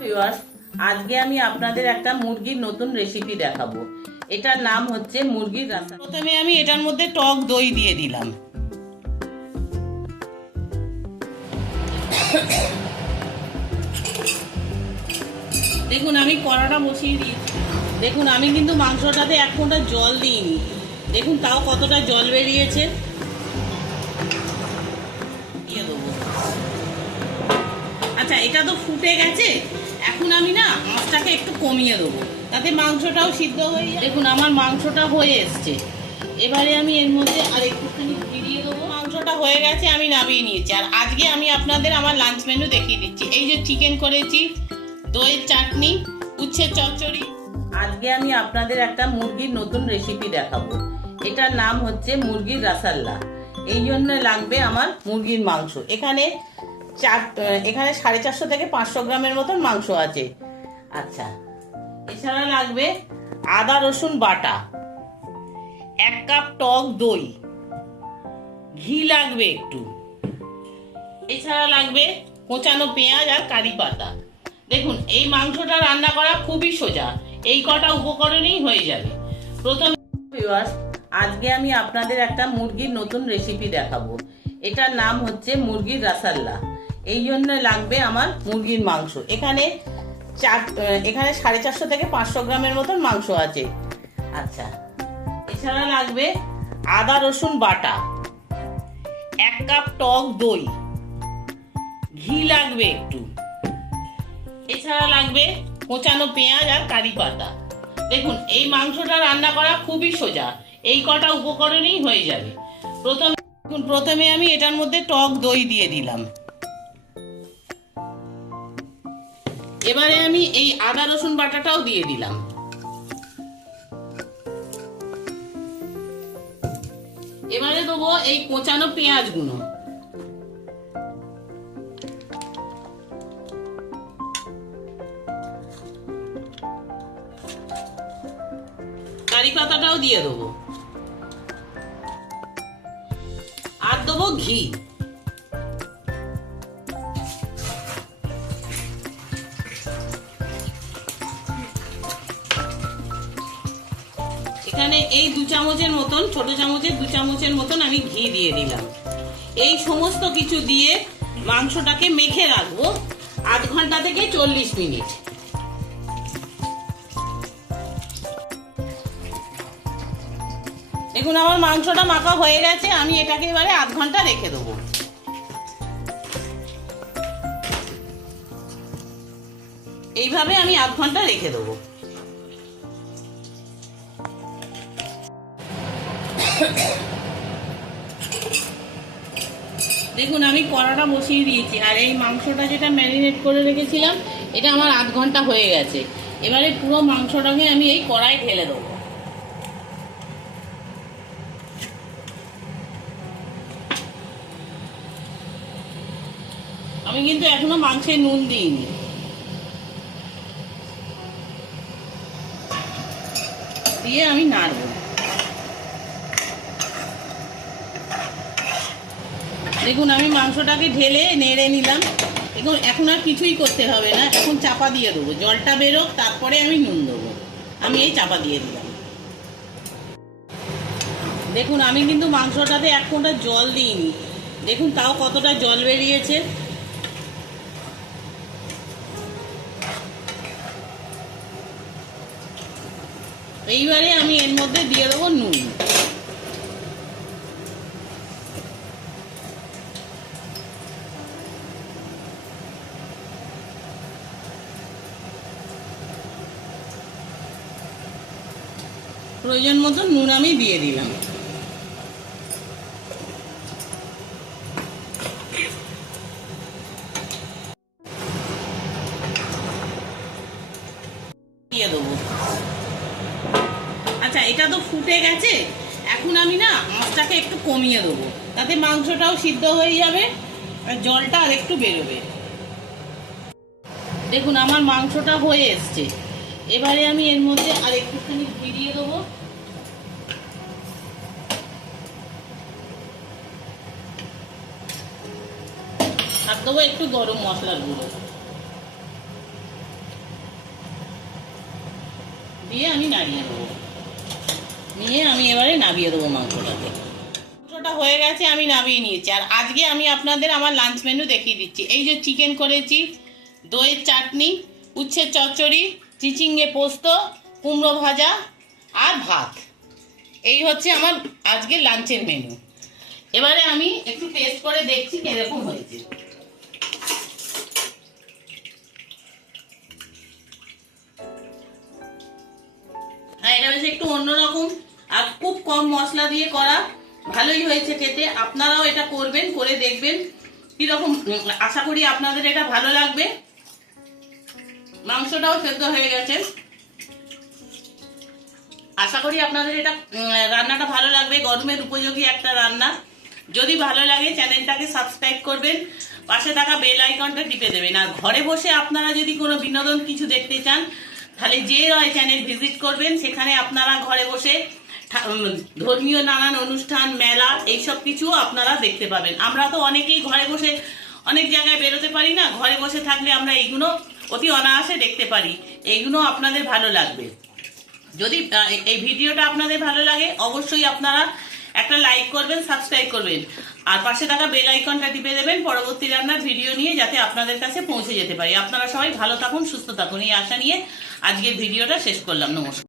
Viewers, আজকে আমি আপনাদের একটা মুরগির নতুন রেসিপি দেখাবো। এটার নাম হচ্ছে মুরগির রাসা। প্রথমে আমি এটার মধ্যে টক দই দিয়ে দিলাম। দেখুন আমি কড়াটা বসিয়ে দিয়েছি। দেখুন আমি কিন্তু মাংসটাতে এক ফোঁটা জল দিইনি। দেখুন তাও কতটা জল বেরিয়েছে। দিয়ে দেবো। আচ্ছা, এটা তো ফুটে গেছে। এখন আমি না আঁচটাকে একটু কমিয়ে দেবো, তাতে মাংসটাও সিদ্ধ হয়ে যায়। দেখুন আমার মাংসটা হয়ে এসছে। এবারে আমি এর মধ্যে আর একটুখানি দিয়ে দেবো। মাংসটা হয়ে গেছে, আমি নামিয়ে নিয়েছি। আর আজকে আমি আপনাদের আমার লাঞ্চ মেনু দেখিয়ে দিচ্ছি। এই যে চিকেন করেছি, দইয়ের চাটনি, উচ্ছের চচ্চড়ি। আজকে আমি আপনাদের একটা মুরগির নতুন রেসিপি দেখাবো। এটার নাম হচ্ছে মুরগির রাসাল্লা। এই জন্য লাগবে আমার মুরগির মাংস। এখানে 450 থেকে 500 গ্রামের মতন মাংস আছে। আচ্ছা, এছাড়া লাগবে আদা রসুন বাটা, 1 কাপ টক দই, ঘি লাগবে একটু, এছাড়া লাগবে কোচানো পেঁয়াজ আর কারি পাতা। দেখুন এই মাংসটা রান্না করা খুবই সোজা, এই কটা উপকরণেই হয়ে যাবে। প্রথম ভিউয়ার্স, আজকে আমি আপনাদের একটা মুরগির নতুন রেসিপি দেখাবো। এটার নাম হচ্ছে মুরগির রাসাল্লা। এই জন্য লাগবে আমার মুরগির মাংস। এখানে 450 থেকে 500 গ্রামের মতন মাংস আছে। আচ্ছা, এছাড়া লাগবে আদা রসুন বাটা, 1 কাপ টক দই, ঘি লাগবে একটু, এছাড়া লাগবে কোচানো পেঁয়াজ আর কারি পাতা। দেখুন এই মাংসটা রান্না করা খুবই সোজা, এই কটা উপকরণেই হয়ে যাবে। প্রথমে আমি এটার মধ্যে টক দই দিয়ে দিলাম। এবারে আমি এই আদা রসুন বাটাটাও দিয়ে দিলাম। এবারে দেবো এই কোচানো পেঁয়াজগুলো, কারি পাতাটাও দিয়ে দেবো, আর দেবো ঘি। এখানে এই 2 চামচের মতন, ছোট চামচের 2 চামচের মতন আমি ঘি দিয়ে দিলাম। এই সমস্ত কিছু দিয়ে মাংসটাকে মেখে রাখবো 8 ঘন্টা থেকে 40 মিনিট। দেখুন আমার মাংসটা মাখা হয়ে গেছে, আমি এটাকে এবারে 8 ঘন্টা রেখে দেবো। এইভাবে আমি 8 ঘন্টা রেখে দেবো। দেখুন আমি কড়াটা বসিয়ে দিয়েছি, আর এই মাংসটা যেটা ম্যারিনেট করে রেখেছিলাম এটা আমার 8 ঘন্টা হয়ে গেছে। এবারে পুরো মাংসটাকে আমি এই কড়াই ঢেলে দেবো। আমি কিন্তু এখনো মাংসে নুন দিইনি। দিয়ে আমি নাড়বো। দেখুন আমি মাংসটাকে ঢেলে নেড়ে নিলাম। এখন আর কিছুই করতে হবে না, এখন চাপা দিয়ে দেবো। জলটা বেরোক, তারপরে আমি নুন দেবো। আমি এই চাপা দিয়ে দিলাম। দেখুন আমি কিন্তু মাংসটাতে 1 ফোঁটা জল দিইনি। দেখুন তাও কতটা জল বেরিয়েছে। এইবারে আমি এর মধ্যে দিয়ে দেবো নুন। প্রয়োজন মতো নুন আমি দিয়ে দিলাম। দিয়ে দেবো। আচ্ছা, এটা তো ফুটে গেছে। এখন আমি না আঁচটাকে একটু কমিয়ে দেবো, তাতে মাংসটাও সিদ্ধ হয়ে যাবে আর জলটা আর একটু বেরোবে। দেখুন আমার মাংসটা হয়ে এসছে। এবারে আমি এর মধ্যে আর একটুখানি ঘি দিয়ে দেবো। আর দেবো একটু গরম মশলার গুঁড়ো। দিয়ে আমি নামিয়ে দেবো। নিয়ে আমি এবারে নামিয়ে দেবো মাংসটাকে। মাংসটা হয়ে গেছে, আমি নামিয়ে নিয়েছি। আর আজকে আমি আপনাদের আমার লাঞ্চ মেনু দেখিয়ে দিচ্ছি। এই যে চিকেন করেছি, দইয়ের চাটনি, উচ্ছের চচ্চড়ি, চিচিঙ্গে পোস্ত, কুমড়ো ভাজা আর ভাত। এই হচ্ছে আমার আজকে লাঞ্চের মেনু। এবারে আমি একটু টেস্ট করে দেখছি কিরকম হয়েছে। হ্যাঁ, এটা বেশ একটু অন্যরকম আর খুব কম মশলা দিয়ে করা, ভালোই হয়েছে খেতে। আপনারাও এটা করবেন, করে দেখবেন কিরকম। আশা করি আপনাদের এটা ভালো লাগবে। মাংসটাও সেদ্ধ হয়ে গেছে। আশা করি আপনাদের এটা রান্নাটা ভালো লাগবে। গরমের উপযোগী একটা রান্না। যদি ভালো লাগে চ্যানেলটাকে সাবস্ক্রাইব করবেন, পাশে থাকা বেল আইকনটা টিপে দেবেন। আর ঘরে বসে আপনারা যদি কোনো বিনোদন কিছু দেখতে চান, তাহলে যে চ্যানেল ভিজিট করবেন, সেখানে আপনারা ঘরে বসে ধর্মীয় নানান অনুষ্ঠান, মেলা, এইসব কিছু আপনারা দেখতে পাবেন। আমরা তো অনেকেই ঘরে বসে অনেক জায়গায় বেরোতে পারি না। ঘরে বসে থাকলে আমরা এইগুলো অতি অনায়াসে দেখতে পারি। এইগুলো আপনাদের ভালো লাগবে। যদি এই ভিডিওটা আপনাদের ভালো লাগে, অবশ্যই আপনারা একটা লাইক করবেন, সাবস্ক্রাইব করবেন, আর পাশে থাকা বেল আইকনটা টিপে দেবেন পরবর্তী রান্নার ভিডিও নিয়ে, যাতে আপনাদের কাছে পৌঁছে যেতে পারি। আপনারা সবাই ভালো থাকুন, সুস্থ থাকুন, এই আশা নিয়ে আজকের ভিডিওটা শেষ করলাম। নমস্কার।